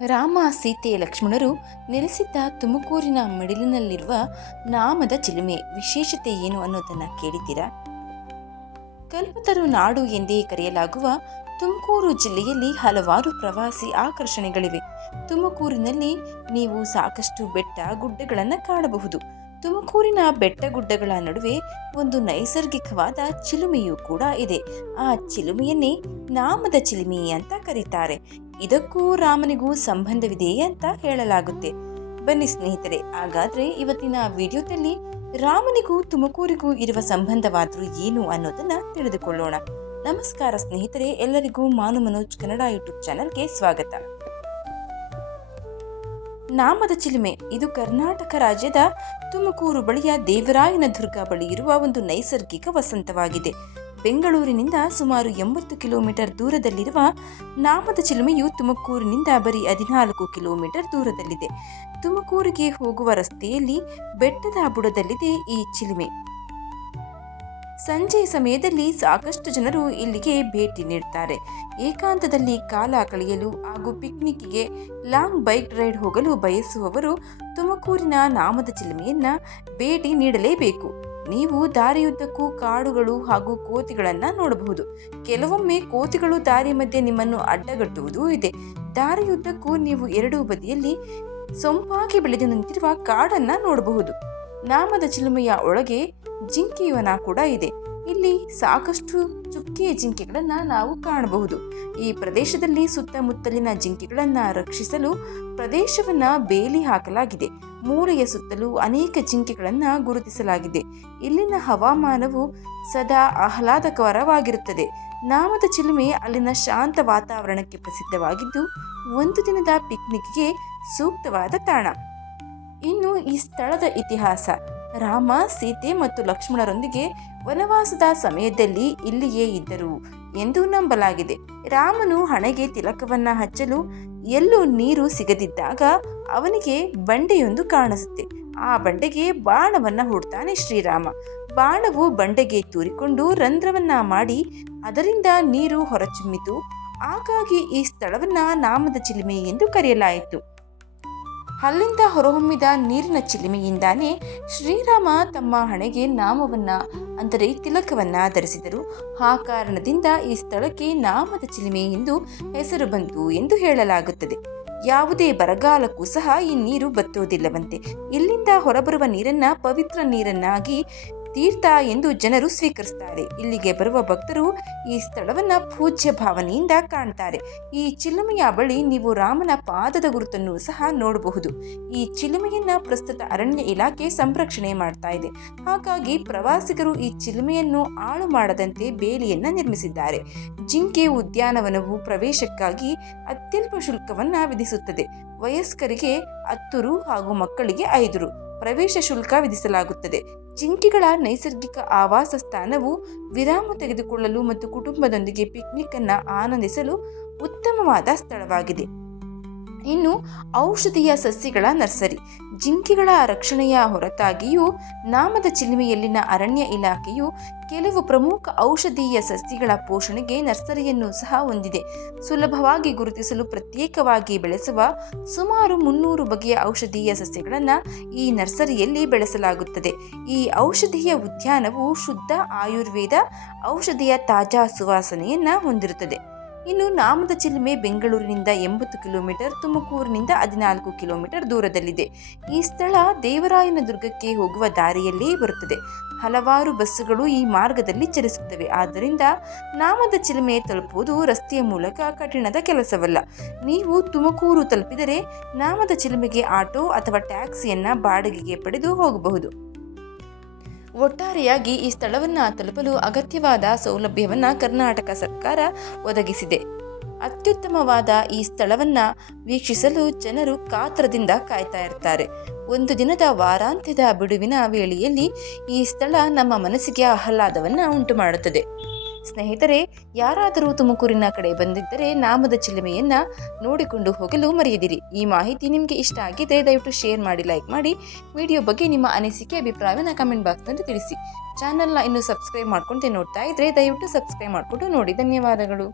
ರಾಮ ಸೀತೆ ಲಕ್ಷ್ಮಣರು ನೆಲೆಸಿದ್ದ ತುಮಕೂರಿನ ಮಿಡಿಲಿನಲ್ಲಿರುವ ನಾಮದ ಚಿಲುಮೆ ವಿಶೇಷತೆ ಏನು ಅನ್ನೋದನ್ನು ಕೇಳಿದ್ದೀರಾ? ಕಲ್ಪತರು ನಾಡು ಎಂದೇ ಕರೆಯಲಾಗುವ ತುಮಕೂರು ಜಿಲ್ಲೆಯಲ್ಲಿ ಹಲವಾರು ಪ್ರವಾಸಿ ಆಕರ್ಷಣೆಗಳಿವೆ. ತುಮಕೂರಿನಲ್ಲಿ ನೀವು ಸಾಕಷ್ಟು ಬೆಟ್ಟ ಗುಡ್ಡಗಳನ್ನು ಕಾಣಬಹುದು. ತುಮಕೂರಿನ ಬೆಟ್ಟ ಗುಡ್ಡಗಳ ನಡುವೆ ಒಂದು ನೈಸರ್ಗಿಕವಾದ ಚಿಲುಮೆಯೂ ಕೂಡ ಇದೆ. ಆ ಚಿಲುಮೆಯನ್ನೇ ನಾಮದ ಚಿಲುಮೆ ಅಂತ ಕರೀತಾರೆ. ಇದಕ್ಕೂ ರಾಮನಿಗೂ ಸಂಬಂಧವಿದೆ ಅಂತ ಹೇಳಲಾಗುತ್ತೆ. ಬನ್ನಿ ಸ್ನೇಹಿತರೆ, ಹಾಗಾದ್ರೆ ಇವತ್ತಿನ ವಿಡಿಯೋದಲ್ಲಿ ರಾಮನಿಗೂ ತುಮಕೂರಿಗೂ ಇರುವ ಸಂಬಂಧವಾದ್ರೂ ಏನು ಅನ್ನೋದನ್ನ ತಿಳಿದುಕೊಳ್ಳೋಣ. ನಮಸ್ಕಾರ ಸ್ನೇಹಿತರೆ, ಎಲ್ಲರಿಗೂ ಮಾನು ಮನೋಜ್ ಕನ್ನಡ ಯೂಟ್ಯೂಬ್ ಚಾನೆಲ್ಗೆ ಸ್ವಾಗತ. ನಾಮದ ಚಿಲುಮೆ ಇದು ಕರ್ನಾಟಕ ರಾಜ್ಯದ ತುಮಕೂರು ಬಳಿಯ ದೇವರಾಯನ ದುರ್ಗ ಬಳಿ ಇರುವ ಒಂದು ನೈಸರ್ಗಿಕ ವಸಂತವಾಗಿದೆ. ಬೆಂಗಳೂರಿನಿಂದ ಸುಮಾರು 80 ಕಿಲೋಮೀಟರ್ ದೂರದಲ್ಲಿರುವ ನಾಮದ ಚಿಲುಮೆಯು ತುಮಕೂರಿನಿಂದ ಬರೀ 14 ಕಿಲೋಮೀಟರ್ ದೂರದಲ್ಲಿದೆ. ತುಮಕೂರಿಗೆ ಹೋಗುವ ರಸ್ತೆಯಲ್ಲಿ ಬೆಟ್ಟದ ಬುಡದಲ್ಲಿದೆ ಈ ಚಿಲುಮೆ. ಸಂಜೆ ಸಮಯದಲ್ಲಿ ಸಾಕಷ್ಟು ಜನರು ಇಲ್ಲಿಗೆ ಭೇಟಿ ನೀಡುತ್ತಾರೆ. ಏಕಾಂತದಲ್ಲಿ ಕಾಲ ಕಳೆಯಲು ಹಾಗೂ ಪಿಕ್ನಿಕ್ಗೆ ಲಾಂಗ್ ಬೈಕ್ ರೈಡ್ ಹೋಗಲು ಬಯಸುವವರು ತುಮಕೂರಿನ ನಾಮದ ಚಿಲುಮೆಯನ್ನ ಭೇಟಿ ನೀಡಲೇಬೇಕು. ನೀವು ದಾರಿಯುದ್ದಕ್ಕೂ ಕಾಡುಗಳು ಹಾಗೂ ಕೋತಿಗಳನ್ನ ನೋಡಬಹುದು. ಕೆಲವೊಮ್ಮೆ ಕೋತಿಗಳು ದಾರಿ ಮಧ್ಯೆ ನಿಮ್ಮನ್ನು ಅಡ್ಡಗಟ್ಟುವುದೂ ಇದೆ. ದಾರಿಯುದ್ದಕ್ಕೂ ನೀವು ಎರಡೂ ಬದಿಯಲ್ಲಿ ಸೊಂಪಾಗಿ ಬೆಳೆದು ನಿಂತಿರುವ ಕಾಡನ್ನ ನೋಡಬಹುದು. ನಾಮದ ಚಿಲುಮೆಯ ಒಳಗೆ ಜಿಂಕೆಯವನ ಕೂಡ ಇದೆ. ಇಲ್ಲಿ ಸಾಕಷ್ಟು ಚುಕ್ಕಿಯ ಜಿಂಕೆಗಳನ್ನ ನಾವು ಕಾಣಬಹುದು. ಈ ಪ್ರದೇಶದಲ್ಲಿ ಸುತ್ತಮುತ್ತಲಿನ ಜಿಂಕೆಗಳನ್ನ ರಕ್ಷಿಸಲು ಪ್ರದೇಶವನ್ನ ಬೇಲಿ ಹಾಕಲಾಗಿದೆ. ಮೂಲೆಯ ಸುತ್ತಲೂ ಅನೇಕ ಜಿಂಕೆಗಳನ್ನ ಗುರುತಿಸಲಾಗಿದೆ. ಇಲ್ಲಿನ ಹವಾಮಾನವು ಸದಾ ಆಹ್ಲಾದಕರವಾಗಿರುತ್ತದೆ. ನಾಮದ ಚಿಲುಮೆ ಅಲ್ಲಿನ ಶಾಂತ ವಾತಾವರಣಕ್ಕೆ ಪ್ರಸಿದ್ಧವಾಗಿದ್ದು ಒಂದು ದಿನದ ಪಿಕ್ನಿಕ್ಗೆ ಸೂಕ್ತವಾದ ತಾಣ. ಇನ್ನು ಈ ಸ್ಥಳದ ಇತಿಹಾಸ: ರಾಮ, ಸೀತೆ ಮತ್ತು ಲಕ್ಷ್ಮಣರೊಂದಿಗೆ ವನವಾಸದ ಸಮಯದಲ್ಲಿ ಇಲ್ಲಿಯೇ ಇದ್ದರು ಎಂದು ನಂಬಲಾಗಿದೆ. ರಾಮನು ಹಣೆಗೆ ತಿಲಕವನ್ನ ಹಚ್ಚಲು ಎಲ್ಲೂ ನೀರು ಸಿಗದಿದ್ದಾಗ ಅವನಿಗೆ ಬಂಡೆಯೊಂದು ಕಾಣಿಸುತ್ತೆ. ಆ ಬಂಡೆಗೆ ಬಾಣವನ್ನ ಹೂಡ್ತಾನೆ ಶ್ರೀರಾಮ. ಬಾಣವು ಬಂಡೆಗೆ ತೂರಿಕೊಂಡು ರಂಧ್ರವನ್ನ ಮಾಡಿ ಅದರಿಂದ ನೀರು ಹೊರಚಿಮ್ಮಿತು. ಹಾಗಾಗಿ ಈ ಸ್ಥಳವನ್ನ ನಾಮದ ಚಿಲುಮೆ ಎಂದು ಕರೆಯಲಾಯಿತು. ಅಲ್ಲಿಂದ ಹೊರಹೊಮ್ಮಿದ ನೀರಿನ ಚಿಲುಮೆಯಿಂದಾನೇ ಶ್ರೀರಾಮ ತಮ್ಮ ಹಣೆಗೆ ನಾಮವನ್ನ ಅಂದರೆ ತಿಲಕವನ್ನ ಧರಿಸಿದರು. ಆ ಕಾರಣದಿಂದ ಈ ಸ್ಥಳಕ್ಕೆ ನಾಮದ ಚಿಲುಮೆ ಎಂದು ಹೆಸರು ಬಂತು ಎಂದು ಹೇಳಲಾಗುತ್ತದೆ. ಯಾವುದೇ ಬರಗಾಲಕ್ಕೂ ಸಹ ಈ ನೀರು ಬತ್ತೋದಿಲ್ಲವಂತೆ. ಇಲ್ಲಿಂದ ಹೊರಬರುವ ನೀರನ್ನ ಪವಿತ್ರ ನೀರನ್ನಾಗಿ ತೀರ್ಥ ಎಂದು ಜನರು ಸ್ವೀಕರಿಸುತ್ತಾರೆ. ಇಲ್ಲಿಗೆ ಬರುವ ಭಕ್ತರು ಈ ಸ್ಥಳವನ್ನ ಪೂಜ್ಯ ಭಾವನೆಯಿಂದ ಕಾಣ್ತಾರೆ. ಈ ಚಿಲುಮೆಯ ಬಳಿ ನೀವು ರಾಮನ ಪಾದದ ಗುರುತನ್ನು ಸಹ ನೋಡಬಹುದು. ಈ ಚಿಲುಮೆಯನ್ನ ಪ್ರಸ್ತುತ ಅರಣ್ಯ ಇಲಾಖೆ ಸಂರಕ್ಷಣೆ ಮಾಡ್ತಾ ಇದೆ. ಹಾಗಾಗಿ ಪ್ರವಾಸಿಗರು ಈ ಚಿಲುಮೆಯನ್ನು ಹಾಳು ಮಾಡದಂತೆ ಬೇಲಿಯನ್ನ ನಿರ್ಮಿಸಿದ್ದಾರೆ. ಜಿಂಕೆ ಉದ್ಯಾನವನವು ಪ್ರವೇಶಕ್ಕಾಗಿ ಅತ್ಯಲ್ಪ ಶುಲ್ಕವನ್ನ ವಿಧಿಸುತ್ತದೆ. ವಯಸ್ಕರಿಗೆ 10 ರು ಹಾಗೂ ಮಕ್ಕಳಿಗೆ 5 ರು ಪ್ರವೇಶ ಶುಲ್ಕ ವಿಧಿಸಲಾಗುತ್ತದೆ. ಜಿಂಕೆಗಳ ನೈಸರ್ಗಿಕ ಆವಾಸ ಸ್ಥಾನವು ವಿರಾಮ ತೆಗೆದುಕೊಳ್ಳಲು ಮತ್ತು ಕುಟುಂಬದೊಂದಿಗೆ ಪಿಕ್ನಿಕ್ ಅನ್ನು ಆನಂದಿಸಲು ಉತ್ತಮವಾದ ಸ್ಥಳವಾಗಿದೆ. ಇನ್ನು ಔಷಧೀಯ ಸಸ್ಯಗಳ ನರ್ಸರಿ: ಜಿಂಕೆಗಳ ರಕ್ಷಣೆಯ ಹೊರತಾಗಿಯೂ ನಾಮದ ಚಿಲುಮೆಯಲ್ಲಿನ ಅರಣ್ಯ ಇಲಾಖೆಯು ಕೆಲವು ಪ್ರಮುಖ ಔಷಧೀಯ ಸಸ್ಯಗಳ ಪೋಷಣೆಗೆ ನರ್ಸರಿಯನ್ನು ಸಹ ಹೊಂದಿದೆ. ಸುಲಭವಾಗಿ ಗುರುತಿಸಲು ಪ್ರತ್ಯೇಕವಾಗಿ ಬೆಳೆಸುವ ಸುಮಾರು 300 ಬಗೆಯ ಔಷಧೀಯ ಸಸ್ಯಗಳನ್ನು ಈ ನರ್ಸರಿಯಲ್ಲಿ ಬೆಳೆಸಲಾಗುತ್ತದೆ. ಈ ಔಷಧೀಯ ಉದ್ಯಾನವು ಶುದ್ಧ ಆಯುರ್ವೇದ ಔಷಧಿಯ ತಾಜಾ ಸುವಾಸನೆಯನ್ನ ಹೊಂದಿರುತ್ತದೆ. ಇನ್ನು ನಾಮದ ಚಿಲುಮೆ ಬೆಂಗಳೂರಿನಿಂದ 80 ಕಿಲೋಮೀಟರ್, ತುಮಕೂರಿನಿಂದ 14 ಕಿಲೋಮೀಟರ್ ದೂರದಲ್ಲಿದೆ. ಈ ಸ್ಥಳ ದೇವರಾಯನ ದುರ್ಗಕ್ಕೆ ಹೋಗುವ ದಾರಿಯಲ್ಲೇ ಬರುತ್ತದೆ. ಹಲವಾರು ಬಸ್ಸುಗಳು ಈ ಮಾರ್ಗದಲ್ಲಿ ಚಲಿಸುತ್ತವೆ. ಆದ್ದರಿಂದ ನಾಮದ ಚಿಲುಮೆ ತಲುಪುವುದು ರಸ್ತೆಯ ಮೂಲಕ ಕಠಿಣದ ಕೆಲಸವಲ್ಲ. ನೀವು ತುಮಕೂರು ತಲುಪಿದರೆ ನಾಮದ ಚಿಲುಮೆಗೆ ಆಟೋ ಅಥವಾ ಟ್ಯಾಕ್ಸಿಯನ್ನ ಬಾಡಿಗೆಗೆ ಪಡೆದು ಹೋಗಬಹುದು. ಒಟ್ಟಾರೆಯಾಗಿ ಈ ಸ್ಥಳವನ್ನು ತಲುಪಲು ಅಗತ್ಯವಾದ ಸೌಲಭ್ಯವನ್ನು ಕರ್ನಾಟಕ ಸರ್ಕಾರ ಒದಗಿಸಿದೆ. ಅತ್ಯುತ್ತಮವಾದ ಈ ಸ್ಥಳವನ್ನು ವೀಕ್ಷಿಸಲು ಜನರು ಕಾತರದಿಂದ ಕಾಯ್ತಾ ಇರ್ತಾರೆ. ಒಂದು ದಿನದ ವಾರಾಂತ್ಯದ ಬಿಡುವಿನ ವೇಳೆಯಲ್ಲಿ ಈ ಸ್ಥಳ ನಮ್ಮ ಮನಸ್ಸಿಗೆ ಆಹ್ಲಾದವನ್ನು ಉಂಟು ಮಾಡುತ್ತದೆ. ಸ್ನೇಹಿತರೆ, ಯಾರಾದರೂ ತುಮಕೂರಿನ ಕಡೆ ಬಂದಿದ್ದರೆ ನಾಮದ ಚಿಲುಮೆಯನ್ನ ನೋಡಿಕೊಂಡು ಹೋಗಲು ಮರೆಯದಿರಿ. ಈ ಮಾಹಿತಿ ನಿಮಗೆ ಇಷ್ಟ ಆಗಿದ್ದರೆ ದಯವಿಟ್ಟು ಶೇರ್ ಮಾಡಿ, ಲೈಕ್ ಮಾಡಿ. ವಿಡಿಯೋ ಬಗ್ಗೆ ನಿಮ್ಮ ಅನಿಸಿಕೆ ಅಭಿಪ್ರಾಯವನ್ನು ಕಮೆಂಟ್ ಬಾಕ್ಸ್ನಲ್ಲಿ ತಿಳಿಸಿ. ಚಾನಲ್ನ ಇನ್ನೂ ಸಬ್ಸ್ಕ್ರೈಬ್ ಮಾಡ್ಕೊಂಡೆ ನೋಡ್ತಾ ಇದ್ರೆ ದಯವಿಟ್ಟು ಸಬ್ಸ್ಕ್ರೈಬ್ ಮಾಡಿಕೊಂಡು ನೋಡಿ. ಧನ್ಯವಾದಗಳು.